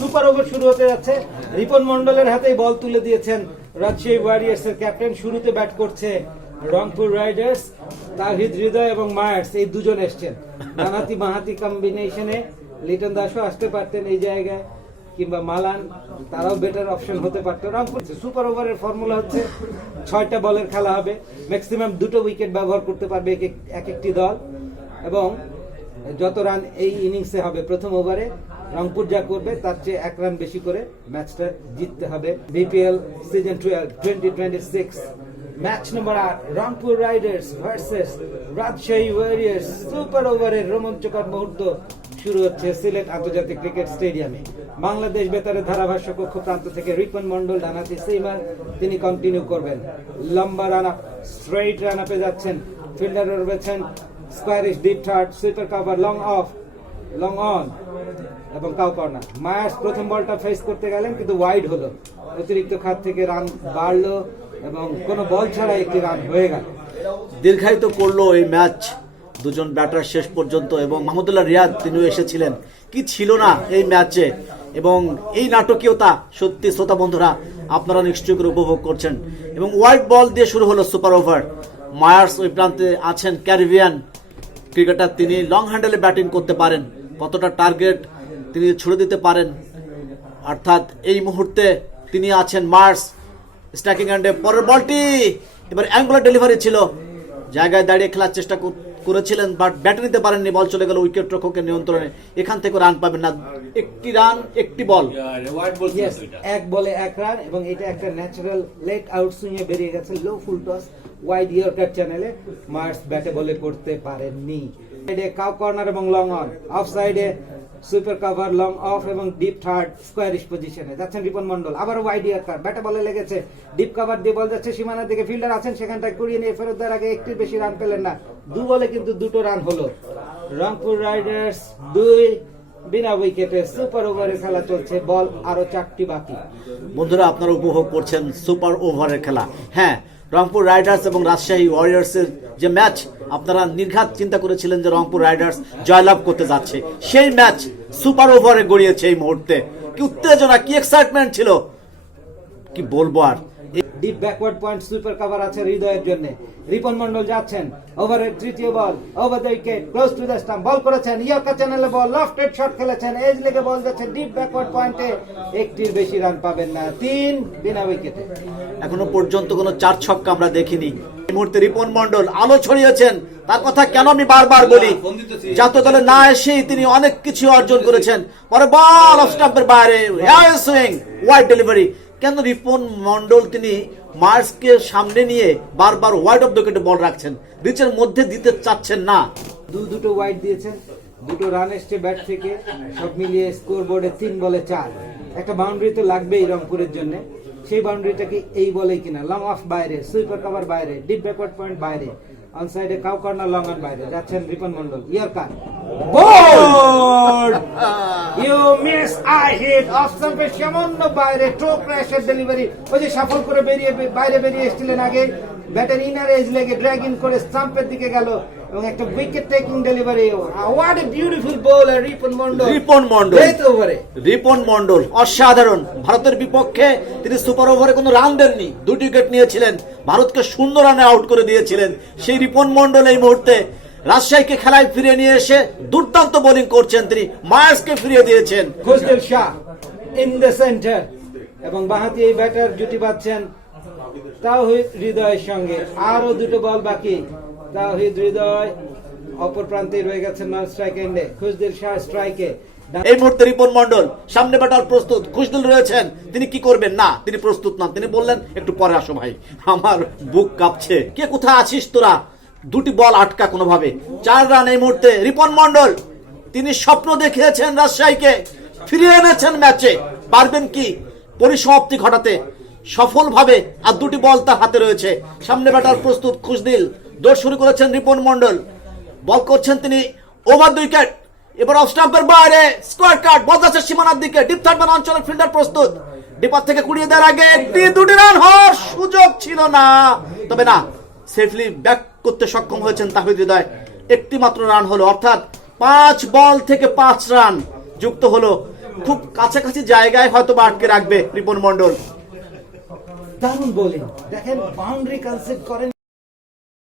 Super over শুরু হতে যাচ্ছে। রিপন মন্ডলের হাতেই বল তুলে দিয়েছেন রাজশাহী ওয়ারিয়ার্স এর ক্যাপ্টেন। শুরুতে ব্যাট করছে রংপুর রাইডার্স। তাহিদ হৃদয় এবং মায়ার্স এই দুজন এসছেন ডানহাতি বাঁহাতি কম্বিনেশনে। লিটন দাসও আসতে পারতেন এই জায়গায়, কিংবা মালান, তারাও বেটার অপশন হতে পারতো। রংপুর সুপার ওভারের ফর্মুলা হচ্ছে 6টা বলের খেলা হবে, ম্যাক্সিমাম 2টো উইকেট ব্যবহার করতে পারবে এক একটি দল, এবং যত রান এই ইনিংসে হবে প্রথম ওভারে রংপুর যা করবে তার চেয়ে 1 রান বেশি করে ম্যাচটা জিততে হবে। বিপিএল সিজন 2026 ম্যাচ নম্বর 8, Rangpur Riders versus Rajshahi warriors. Super ওভারের রোমাঞ্চকর মুহূর্ত শুরু হচ্ছে সিলেট আন্তর্জাতিক ক্রিকেট স্টেডিয়ামে। বাংলাদেশ বেতারের ধারাভাষ্য কক্ষ প্রান্ত থেকে রিপন মন্ডল ডানহাতি সিমার, তিনি কন্টিনিউ করবেন। লম্বা রান আপ, স্ট্রেইট রান আপে যাচ্ছেন। ফিল্ডার রয়েছেন স্কোয়ারিশ, deep third, sweeper cover, long off, long on এবং কাউ কর্নার। মায়ার্স প্রথম বলটা ফেস করতে গেলেন কিন্তু ওয়াইড হলো। অতিরিক্ত খাত থেকে রান বাড়লো এবং কোনো বল ছাড়া একটি রান হয়ে গেল। দীর্ঘায়িত করলো এই ম্যাচ দুজন ব্যাটার শেষ পর্যন্ত, এবং মাহমুদুল্লাহ রিয়াদ তিনিও এসেছিলেন। কি ছিল না এই ম্যাচে, এবং এই নাটকীয়তা সত্যি শ্রোতা বন্ধুরা আপনারা নিশ্চয়ই করে উপভোগ করছেন। এবং হোয়াইট বল দিয়ে শুরু হলো সুপার ওভার। মায়ার্স ওই প্রান্তে আছেন ক্যারিবিয়ান ক্রিকেটার, তিনি লং হ্যান্ডেলে ব্যাটিং করতে পারেন, কতটা টার্গেট তিনি ছুড়ে দিতে পারেন। অর্থাৎ এই মুহূর্তে তিনি আছেন মার্স স্ট্রাইকিং হ্যান্ডে। পরের বলটি এবার অ্যাঙ্গুলার ডেলিভারি ছিল, জায়গায় দাঁড়িয়ে খেলার চেষ্টা করেছিলেন, বাট ব্যাটে নিতে পারেননি, বল চলে গেল উইকেট রক্ষকের নিয়ন্ত্রণে। এখান থেকে রান পাবেন না, একটি রান একটি বল। এক বলে 1 রান, এবং এটা একটা ন্যাচারাল লেট আউট সুইংয়ে বেরিয়ে গেছে। লো ফুল টস ওয়াইড ইয়র্কার চ্যানেলে মার্স ব্যাটে বলে করতে পারেননি। কাউ কর্নার এবং লং অন, অফ সাইডে সুইপার কভার, লং অফ এবং ডিপ থার্ড স্কোয়ারিশ পজিশনে যাচ্ছেন রিপন মন্ডল। আবার ওয়াইড ইয়র্কার, ব্যাটে বলে লেগেছে, ডিপ কভার দিয়ে বল যাচ্ছে সীমানার দিকে। ফিল্ডার আছেন সেখানটায় কুড়িয়ে নিয়ে ফেরত দেওয়ার আগে একটির বেশি রান পেলেন না। 2 বলে কিন্তু 2টো রান হলো। রংপুর রাইডার্স 2 বিনা উইকেটে। সুপার ওভারের খেলা চলছে, বল আরো 4টি বাকি। বন্ধুরা আপনারা উপভোগ করছেন সুপার ওভারের খেলা। হ্যাঁ, রংপুর রাইডার্স এবং রাজশাহী ওয়ারিয়ার্সের যে ম্যাচ, আপনারা নির্ঘাত চিন্তা করেছিলেন যে রংপুর রাইডার্স জয়লাভ করতে যাচ্ছে, সেই ম্যাচ সুপার ওভারে গড়িয়েছে এই মুহূর্তে। কি উত্তেজনা, কি এক্সাইটমেন্ট ছিল, কি বলবো আর। Deep backward point sweeper cover আছে হৃদয়ের জন্য। রিপন মন্ডল যাচ্ছেন ওভারের 3য় বল, over the wicket, close to the stump. Ball করেছেন ইয়র্কার চ্যানেলে, বল লফটেড শট খেলেছেন, এজ লেগে বল যাচ্ছে ডিপ ব্যাকওয়ার্ড পয়েন্টে। একটির বেশি রান পাবেন না, 3 বিনা উইকেটে। এখনো পর্যন্ত কোনো 4 ছক্কা আমরা দেখিনি। এই মুহূর্তে রিপন মন্ডল আলো ছড়িয়েছেন, তার কথা কেন আমি বারবার বলি। জাতীয় দলে না এসেই তিনি অনেক কিছু অর্জন করেছেন। পরে বল অফ স্টাম্পের বাইরে, সুইং, ওয়াইড ডেলিভারি। কেন রিপন মন্ডল তিনি মার্সকে সামনে নিয়ে বারবার ওয়াইড অফ দ্য উইকেটে বল রাখছেন, রিচের মধ্যে দিতে চাচ্ছেন না। দুটো ওয়াইড দিয়েছেন, 2টো রান এসছে ব্যাট থেকে। সব মিলিয়ে স্কোর বোর্ডে 3 বলে 4। একটা বাউন্ডারি তো লাগবেই রংপুরের জন্য, সেই বাউন্ডারিটাকে এই বলেই কিনা। লং অফ বাইরে, সুইপার কভার বাইরে, ডিপ ব্যাকওয়ার্ড পয়েন্ট বাইরে, অন সাইডে কাউ কর্নার, লং অন বাইরে যাচ্ছেন Ripon Mondal. Yorker, bowled, you miss, I hit, off স্টাম্পের সামান্য বাইরে, টো ক্র্যাশের ডেলিভারি। ওই যে সাফল করে বাইরে বেরিয়ে এসেছিলেন আগে, ব্যাটের ইনার এজ লেগে ড্র্যাগ ইন করে স্টাম্পের দিকে গেল, এবং একটা wicket taking delivery. What a beautiful bowler Ripon Mondal. Ripon Mondal অসাধারণ। ভারতের বিপক্ষে তিনি সুপার ওভারে কোনো রান দেননি, 2টি উইকেট নিয়েছিলেন, ভারতকে 0 রানে আউট করে দিয়েছিলেন। সেই রিপন মন্ডল এই মুহূর্তে রাজশাহীকে খেলায় ফিরিয়ে নিয়ে এসে দুর্দান্ত বোলিং করছেন, তিনি মায়ার্সকে ফিরিয়ে দিয়েছেন। Khushdil Shah in the centre, এবং বাঁহাতি এই ব্যাটার জুটি পাচ্ছেন তাওহিদ হৃদয়ের সঙ্গে। আরো 2টো বল বাকি। তাওহিদ হৃদয় অপর প্রান্তে রয়ে গেছেন নন স্ট্রাইক এন্ডে। খুশদিল শাহ স্ট্রাইকে। এই মুহূর্তে রিপন মন্ডল সামনে ব্যাটার প্রস্তুত, খুশদিল রয়েছেন, তিনি কি করবেন না, তিনি প্রস্তুত না। তিনি বললেন একটু পরে আসো ভাই, আমার বুক কাঁপছে, কে কোথায় আছিস তোরা, 2টি বল আটকা কোনোভাবে। 4 রান এই মুহূর্তে। রিপন মন্ডল তিনি স্বপ্ন দেখিয়েছেন, রাজশাহীকে ফিরিয়ে এনেছেন ম্যাচে। পারবেন কি পরিসমাপ্তি ঘটাতে সফলভাবে? আর 2টি বল তার হাতে রয়েছে। সামনে ব্যাটার প্রস্তুত খুশদিল, দৌড় শুরু করেছেন রিপন মন্ডল, বল করছেন তিনি ওভার দ্য উইকেট। এবার অফ স্টাম্পের বাইরে, স্কোয়ার কাট, বল যাচ্ছে সীমানার দিকে। ডিপ থার্ড ম্যান অঞ্চলের ফিল্ডার প্রস্তুত, ডিপার থেকে কুড়িয়ে দেওয়ার আগে 2টি রান হওয়ার সুযোগ ছিল না, তবে না, সেফলি ব্যাক করতে সক্ষম হয়েছেন তাহিদ হৃদয়। একটি মাত্র রান হলো, অর্থাৎ 5 বল থেকে 5 রান যুক্ত হলো খুব কাছাকাছি জায়গায় হয়তো বা আটকে রাখবে রিপন মন্ডল। দারুণ বোলিং, দেখেন বাউন্ডারি কনসেপ্ট করেন।